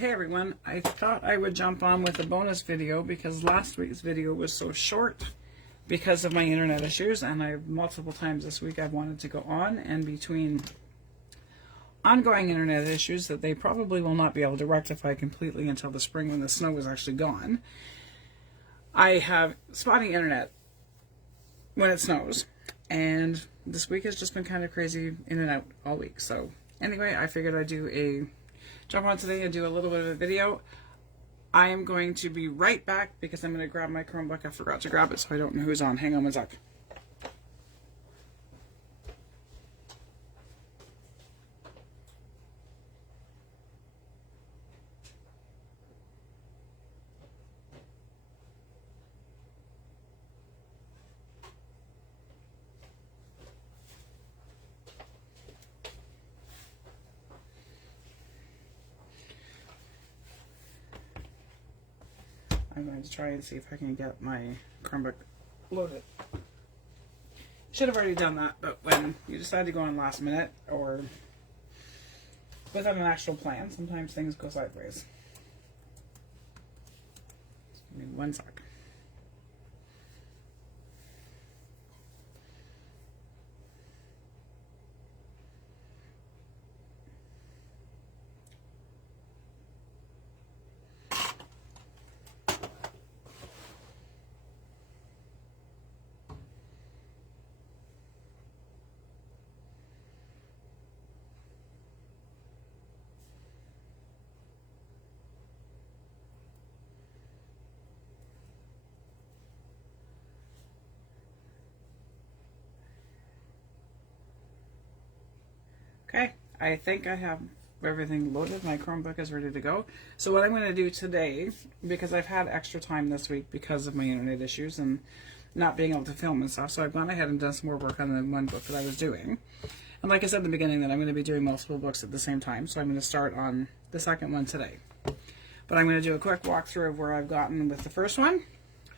Hey everyone, I thought I would jump on with a bonus video because last week's video was so short because of my internet issues, and I multiple times this week I've wanted to go on, and between ongoing internet issues that they probably will not be able to rectify completely until the spring when the snow is actually gone, I have spotty internet when it snows, and this week has just been kind of crazy in and out all week. So anyway, I figured I'd jump on today and do a little bit of a video. I am going to be right back because I'm going to grab my Chromebook. I forgot to grab it, so I don't know who's on. Hang on one sec. I'm going to try and see if I can get my Chromebook loaded. Should have already done that, but when you decide to go on last minute or without an actual plan, sometimes things go sideways. Just give me one sec. Okay, I think I have everything loaded. My Chromebook is ready to go. So what I'm going to do today, because I've had extra time this week because of my internet issues and not being able to film and stuff, so I've gone ahead and done some more work on the one book that I was doing. And like I said in the beginning, that I'm going to be doing multiple books at the same time, so I'm going to start on the second one today. But I'm going to do a quick walkthrough of where I've gotten with the first one.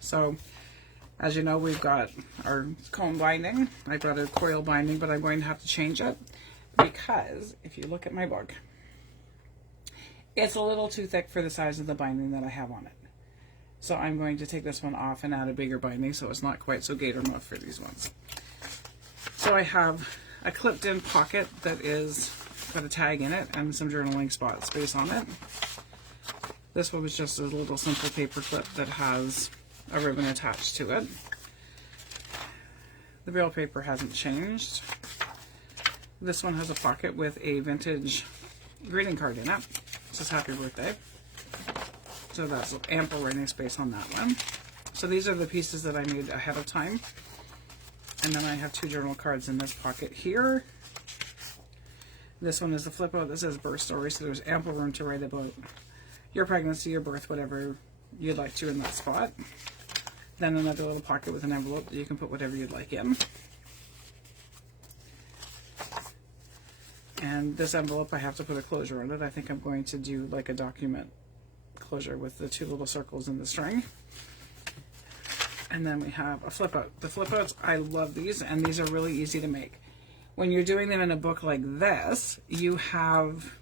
So, as you know, we've got our cone binding. I've got a coil binding, but I'm going to have to change it, because if you look at my book, it's a little too thick for the size of the binding that I have on it. So I'm going to take this one off and add a bigger binding so it's not quite so gator muff for these ones. So I have a clipped in pocket that is got a tag in it and some journaling spot space on it. This one was just a little simple paper clip that has a ribbon attached to it. The real paper hasn't changed. This one has a pocket with a vintage greeting card in it. It says happy birthday. So that's ample writing space on that one. So these are the pieces that I made ahead of time. And then I have two journal cards in this pocket here. This one is the flip out that says birth story, so there's ample room to write about your pregnancy, your birth, whatever you'd like to in that spot. Then another little pocket with an envelope that you can put whatever you'd like in. And this envelope, I have to put a closure on it. I think I'm going to do like a document closure with the two little circles in the string. And then we have a flip out. The flip outs, I love these, and these are really easy to make. When you're doing them in a book like this, you have,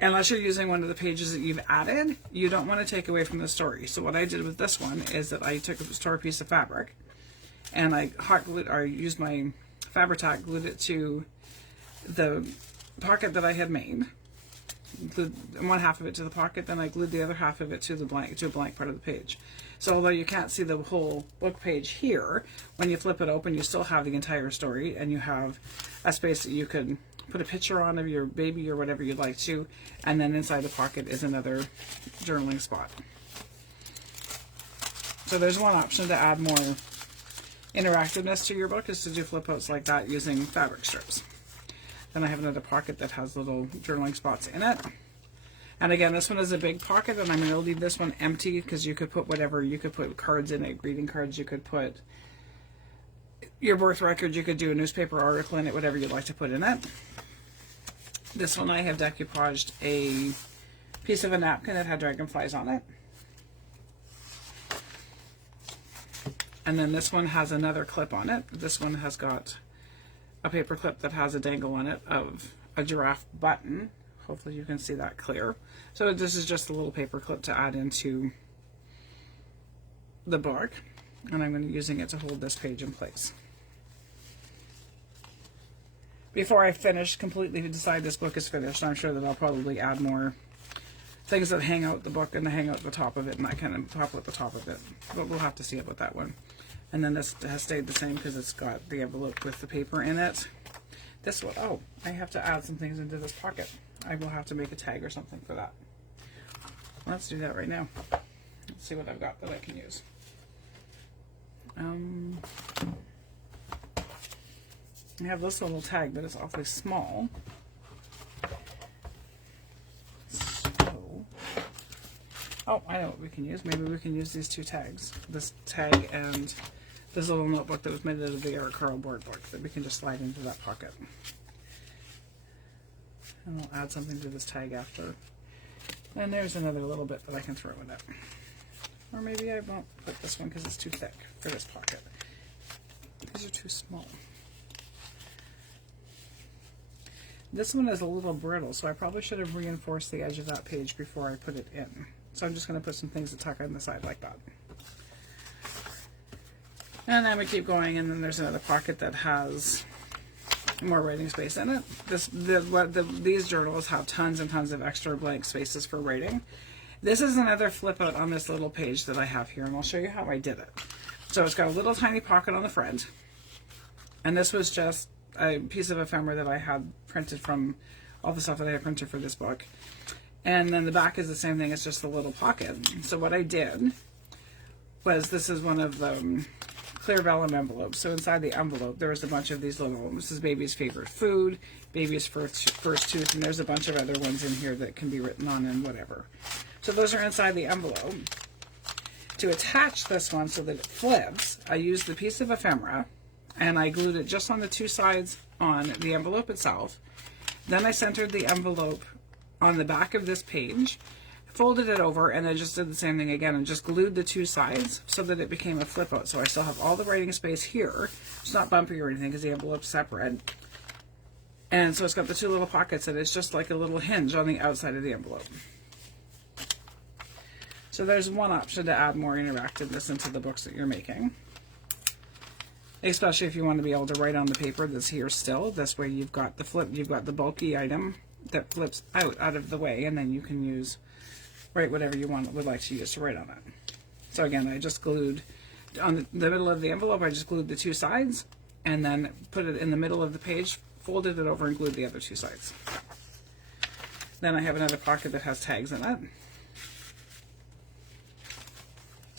unless you're using one of the pages that you've added, you don't want to take away from the story. So what I did with this one is that I took a piece of fabric and I hot glued, or used my Fabri-Tac, glued it to the pocket that I had made. Glued one half of it to the pocket, then I glued the other half of it to a blank part of the page. So although you can't see the whole book page here, when you flip it open, you still have the entire story, and you have a space that you could put a picture on of your baby or whatever you'd like to, and then inside the pocket is another journaling spot. So there's one option to add more interactiveness to your book, is to do flip outs like that using fabric strips. Then I have another pocket that has little journaling spots in it. And again, this one is a big pocket, and I'm going to leave this one empty because you could put whatever. You could put cards in it, greeting cards, you could put your birth record, you could do a newspaper article in it, whatever you'd like to put in it. This one I have decoupaged a piece of a napkin that had dragonflies on it. And then this one has another clip on it. This one has got a paper clip that has a dangle on it of a giraffe button Hopefully you can see that clear. So this is just a little paper clip to add into the book, and I'm going to be using it to hold this page in place. Before I completely decide this book is finished, I'm sure that I'll probably add more things that hang out the book and hang out the top of it, and that kind of top at the top of it. But we'll have to see about that one. And then this has stayed the same because it's got the envelope with the paper in it. This one, oh, I have to add some things into this pocket. I will have to make a tag or something for that. Let's do that right now. Let's see what I've got that I can use. I have this little tag, but it's awfully small. So, oh, I know what we can use. Maybe we can use these two tags. This tag and this little notebook that was made out of the Eric Carle board book that we can just slide into that pocket. And we'll add something to this tag after. And there's another little bit that I can throw in it. Or maybe I won't put this one because it's too thick for this pocket. These are too small. This one is a little brittle, so I probably should have reinforced the edge of that page before I put it in. So I'm just going to put some things to tuck on the side like that. And then we keep going, and then there's another pocket that has more writing space in it. These journals have tons and tons of extra blank spaces for writing. This is another flip out on this little page that I have here, and I'll show you how I did it. So it's got a little tiny pocket on the front, and this was just a piece of ephemera that I had printed from all the stuff that I had printed for this book. And then the back is the same thing, it's just a little pocket. So what I did was, this is one of the clear vellum envelopes. So inside the envelope there was a bunch of these little, this is baby's favorite food, baby's first tooth, and there's a bunch of other ones in here that can be written on and whatever. So those are inside the envelope. To attach this one so that it flips, I used the piece of ephemera and I glued it just on the two sides on the envelope itself. Then I centered the envelope on the back of this page, folded it over, and I just did the same thing again and just glued the two sides so that it became a flip out. So I still have all the writing space here. It's not bumpy or anything because the envelope's separate. And so it's got the two little pockets, and it's just like a little hinge on the outside of the envelope. So there's one option to add more interactiveness into the books that you're making. Especially if you want to be able to write on the paper that's here still. This way you've got the bulky item that flips out of the way, and then you can write whatever you would like to use to write on it. So again, I just glued on the middle of the envelope, I just glued the two sides, and then put it in the middle of the page, folded it over, and glued the other two sides. Then I have another pocket that has tags in it.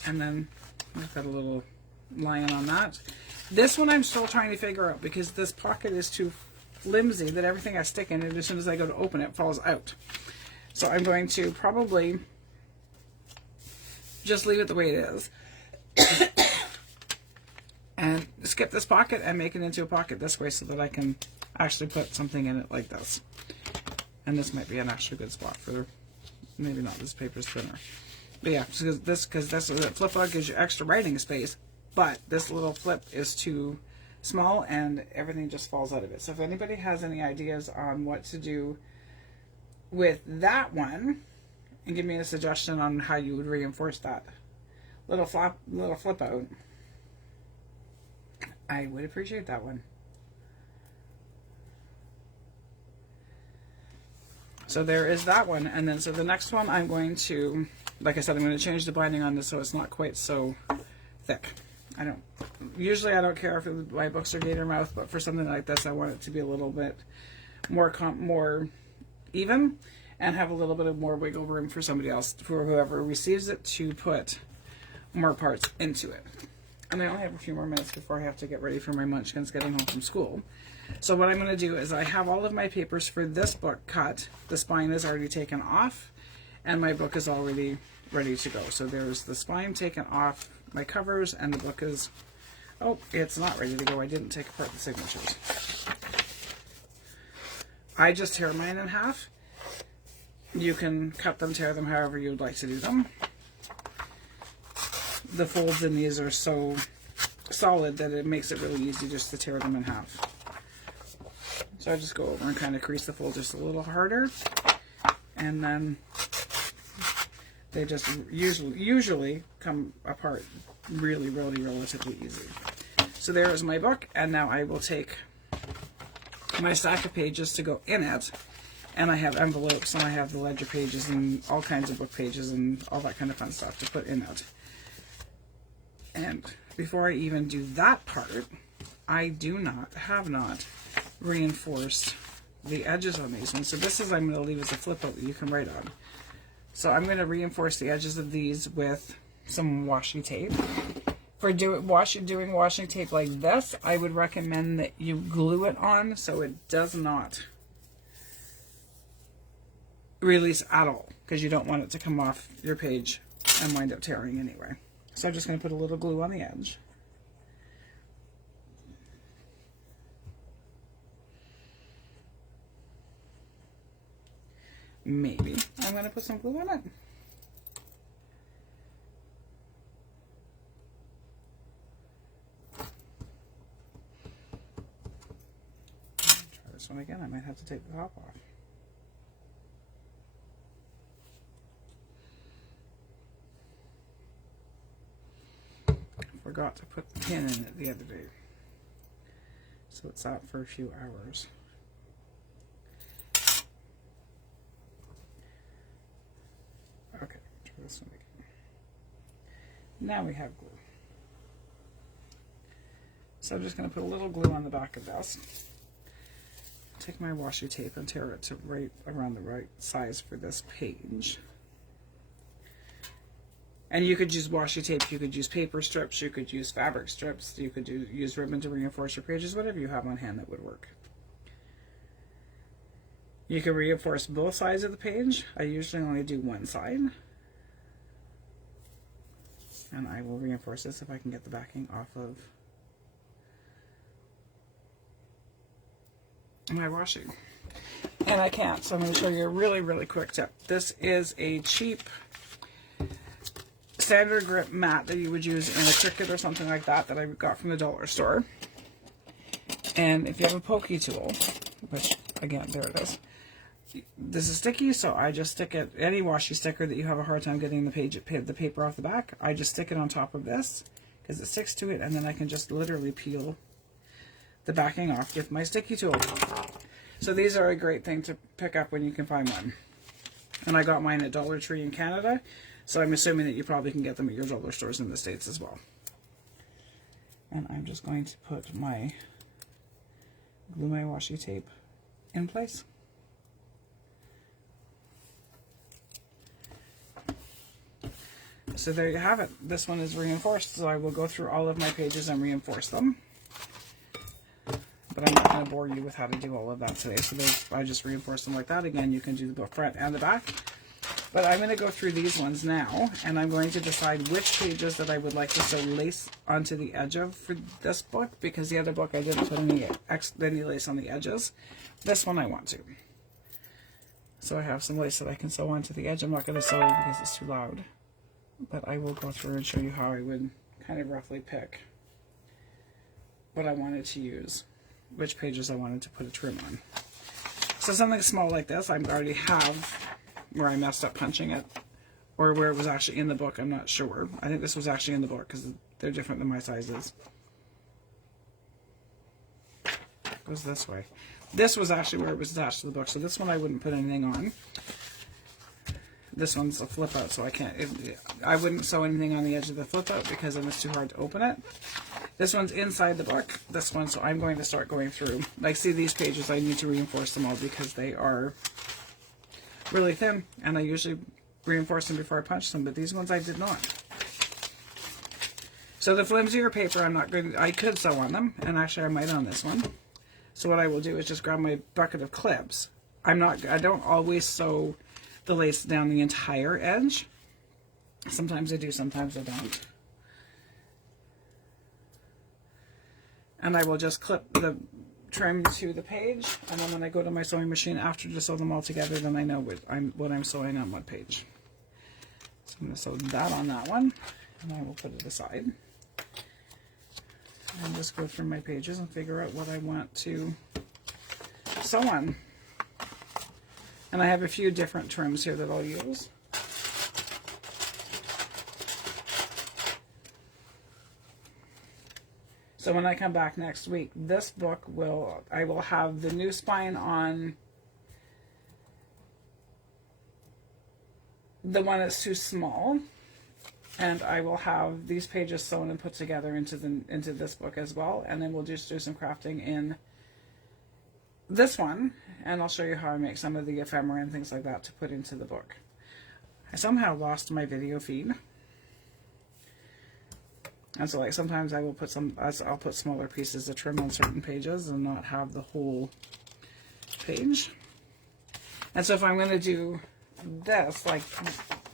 And then I've got a little lion on that. This one I'm still trying to figure out because this pocket is too flimsy that everything I stick in it, as soon as I go to open it, falls out. So I'm going to probably just leave it the way it is and skip this pocket and make it into a pocket this way so that I can actually put something in it like this. And this might be an actually good spot for, maybe not, this paper's thinner. But yeah, because this flip out gives you extra writing space, but this little flip is too small and everything just falls out of it. So if anybody has any ideas on what to do with that one, and give me a suggestion on how you would reinforce that little flip out, I would appreciate that one. So there is that one. And then so the next one I'm going to, like I said, I'm going to change the binding on this so it's not quite so thick. Usually I don't care if my books are gator mouth, but for something like this I want it to be a little bit more even and have a little bit of more wiggle room for somebody else, for whoever receives it, to put more parts into it. And I only have a few more minutes before I have to get ready for my munchkins getting home from school. So what I'm going to do is I have all of my papers for this book cut. The spine is already taken off and my book is already ready to go. So there's the spine taken off my covers, and the book is, oh, it's not ready to go. I didn't take apart the signatures. I just tear mine in half. You can cut them, tear them, however you would like to do them. The folds in these are so solid that it makes it really easy just to tear them in half. So I just go over and kind of crease the fold just a little harder. and then they just usually come apart really, really relatively easy. So there is my book, and now I will take my stack of pages to go in it, and I have envelopes, and I have the ledger pages and all kinds of book pages and all that kind of fun stuff to put in it. And before I even do that part, I have not reinforced the edges on these ones. So this is, I'm going to leave as a flip out that you can write on. So I'm going to reinforce the edges of these with some washi tape. For doing washi tape like this, I would recommend that you glue it on so it does not release at all, because you don't want it to come off your page and wind up tearing anyway. So I'm just going to put a little glue on the edge. Maybe I'm going to put some glue on it. Try this one again. I might have to take the top off. Forgot to put the pin in it the other day, so it's out for a few hours. Okay, try this one again. Now we have glue. So I'm just going to put a little glue on the back of this. Take my washi tape and tear it to right around the right size for this page. And you could use washi tape, you could use paper strips, you could use fabric strips, you could use ribbon to reinforce your pages, whatever you have on hand that would work. You can reinforce both sides of the page. I usually only do one side. And I will reinforce this if I can get the backing off of my washi. And I can't, so I'm going to show you a really, really quick tip. This is a cheap standard grip mat that you would use in a Cricut or something like that I got from the dollar store. And if you have a pokey tool, which again, there it is. This is sticky, so I just stick it, any washi sticker that you have a hard time getting the paper off the back, I just stick it on top of this because it sticks to it, and then I can just literally peel the backing off with my sticky tool. So these are a great thing to pick up when you can find one. And I got mine at Dollar Tree in Canada, so I'm assuming that you probably can get them at your dollar stores in the States as well. And I'm just going to put glue my washi tape in place. So there you have it. This one is reinforced, so I will go through all of my pages and reinforce them. But I'm not going to bore you with how to do all of that today. So I just reinforce them like that. Again, you can do the front and the back. But I'm going to go through these ones now, and I'm going to decide which pages that I would like to sew lace onto the edge of for this book, because the other book I didn't put any lace on the edges. This one I want to. So I have some lace that I can sew onto the edge. I'm not going to sew because it's too loud. But I will go through and show you how I would kind of roughly pick what I wanted to use, which pages I wanted to put a trim on. So something small like this, I already have where I messed up punching it, or where it was actually in the book, I'm not sure. I think this was actually in the book because they're different than my sizes. It goes this way. This was actually where it was attached to the book, so this one I wouldn't put anything on. This one's a flip out, so I wouldn't sew anything on the edge of the flip out because then it's too hard to open it. This one's inside the book, this one, so I'm going to start going through. Like, see these pages, I need to reinforce them all because they are really thin, and I usually reinforce them before I punch them, but these ones I did not. So the flimsier paper, I could sew on them, and actually I might on this one. So what I will do is just grab my bucket of clips. I don't always sew the lace down the entire edge. Sometimes I do, sometimes I don't. And I will just clip the trim to the page, and then when I go to my sewing machine after to sew them all together, then I know what I'm sewing on what page. So I'm going to sew that on that one, and I will put it aside. And just go through my pages and figure out what I want to sew on. And I have a few different trims here that I'll use. So when I come back next week, this book I will have the new spine on the one that's too small, and I will have these pages sewn and put together into this book as well, and then we'll just do some crafting in this one, and I'll show you how I make some of the ephemera and things like that to put into the book. I somehow lost my video feed. And so, like, sometimes I will put I'll put smaller pieces of trim on certain pages and not have the whole page. And so if I'm going to do this, like,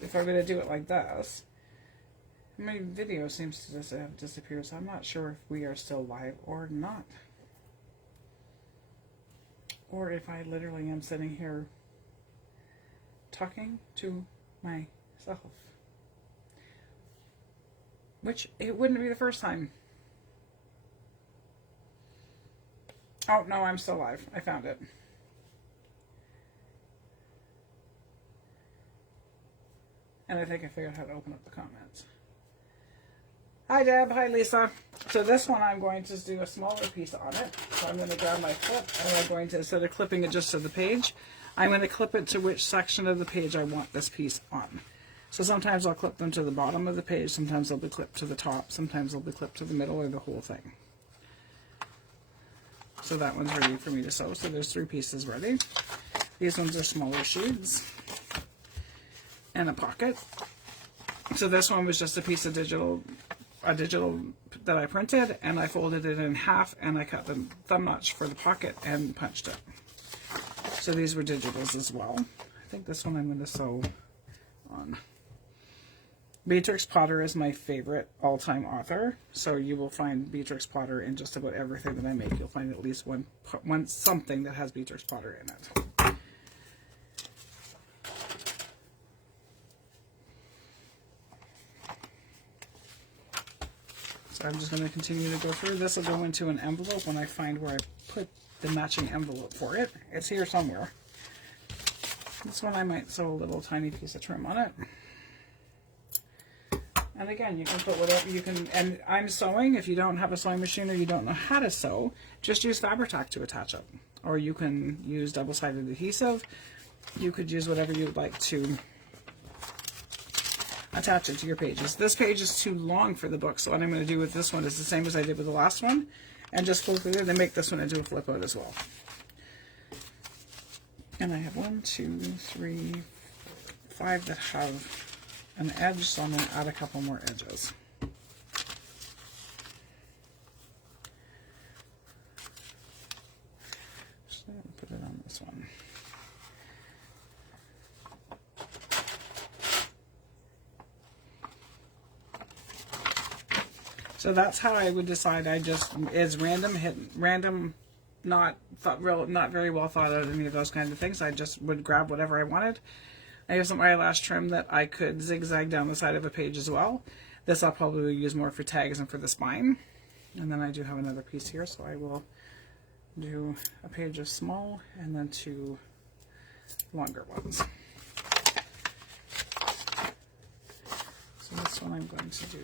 if I'm going to do it like this, my video seems to just have disappeared, so I'm not sure if we are still live or not. Or if I literally am sitting here talking to myself. Which, it wouldn't be the first time. Oh, no, I'm still live. I found it. And I think I figured out how to open up the comments. Hi, Deb. Hi, Lisa. So this one, I'm going to do a smaller piece on it. So I'm going to grab my clip, and I'm going to, instead of clipping it just to the page, I'm going to clip it to which section of the page I want this piece on. So sometimes I'll clip them to the bottom of the page, sometimes they'll be clipped to the top, sometimes they'll be clipped to the middle or the whole thing. So that one's ready for me to sew. So there's 3 pieces ready. These ones are smaller sheets and a pocket. So this one was just a piece of digital that I printed, and I folded it in half, and I cut the thumb notch for the pocket and punched it. So these were digitals as well. I think this one I'm going to sew on. Beatrix Potter is my favorite all-time author, so you will find Beatrix Potter in just about everything that I make. You'll find at least one something that has Beatrix Potter in it. So I'm just going to continue to go through. This will go into an envelope when I find where I put the matching envelope for it. It's here somewhere. This one I might sew a little tiny piece of trim on it. And again, you can put whatever you can, and I'm sewing. If you don't have a sewing machine or you don't know how to sew, just use Fabri-Tac to attach it. Or you can use double-sided adhesive. You could use whatever you would like to attach it to your pages. This page is too long for the book, so what I'm going to do with this one is the same as I did with the last one, and just flip it in and make this one into a flip out as well. And I have 1, 2, 3, 5 that have an edge, so I'm going to add a couple more edges. So put it on this one. So that's how I would decide. Is random, not very well thought out, any of those kind of things. I just would grab whatever I wanted. I have some eyelash trim that I could zigzag down the side of a page as well. This I'll probably use more for tags and for the spine. And then I do have another piece here, so I will do a page of small and then 2 longer ones. So this one I'm going to do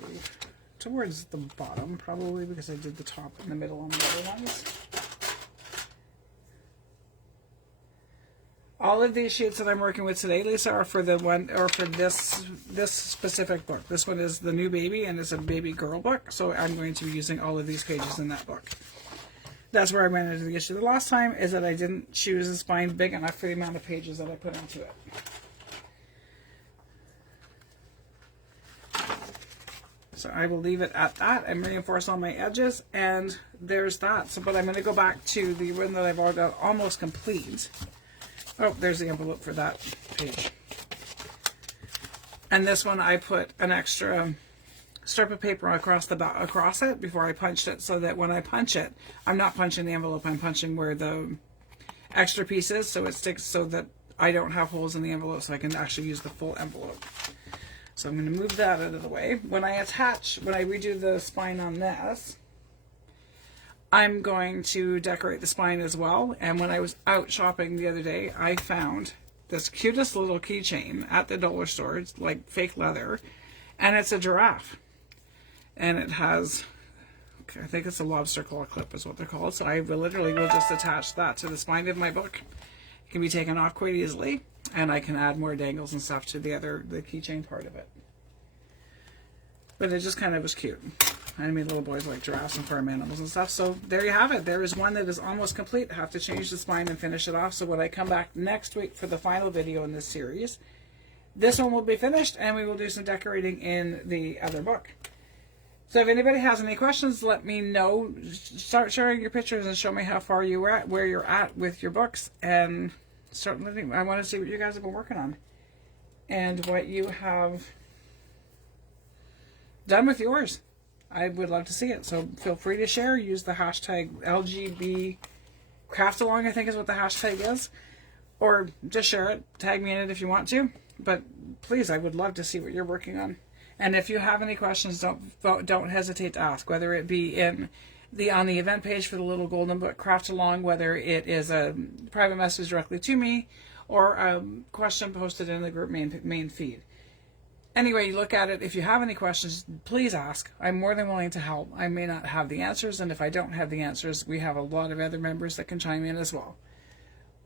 towards the bottom, probably, because I did the top and the middle on the other ones. All of these sheets that I'm working with today, Lisa, are for the one, or for this specific book. This one is the new baby, and it's a baby girl book, so I'm going to be using all of these pages in that book. That's where I ran into the issue the last time, is that I didn't choose a spine big enough for the amount of pages that I put into it. So I will leave it at that and reinforce all my edges, and there's that. So, but I'm going to go back to the one that I've already almost complete. Oh, there's the envelope for that page. And this one I put an extra strip of paper across it before I punched it, so that when I punch it, I'm not punching the envelope, I'm punching where the extra piece is, so it sticks, so that I don't have holes in the envelope, so I can actually use the full envelope. So I'm going to move that out of the way. When I redo the spine on this, I'm going to decorate the spine as well. And when I was out shopping the other day, I found this cutest little keychain at the dollar store. It's like fake leather, and it's a giraffe, and it has, I think it's a lobster claw clip is what they're called. So I will literally will just attach that to the spine of my book. It can be taken off quite easily, and I can add more dangles and stuff to the keychain part of it. But it just kind of was cute. I mean, little boys like giraffes and farm animals and stuff. So there you have it. There is one that is almost complete. I have to change the spine and finish it off. So when I come back next week for the final video in this series, this one will be finished, and we will do some decorating in the other book. So if anybody has any questions, let me know. Start sharing your pictures and show me how far you were at, where you're at with your books, and start letting. I want to see what you guys have been working on and what you have done with yours. I would love to see it. So feel free to share. Use the hashtag LGB Craft Along, I think is what the hashtag is. Or just share it. Tag me in it if you want to. But please, I would love to see what you're working on. And if you have any questions, don't hesitate to ask. Whether it be on the event page for the little golden book Craft Along, whether it is a private message directly to me, or a question posted in the group main feed. Anyway, you look at it. If you have any questions, please ask. I'm more than willing to help. I may not have the answers, and if I don't have the answers, we have a lot of other members that can chime in as well.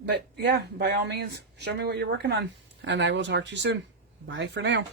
But yeah, by all means, show me what you're working on, and I will talk to you soon. Bye for now.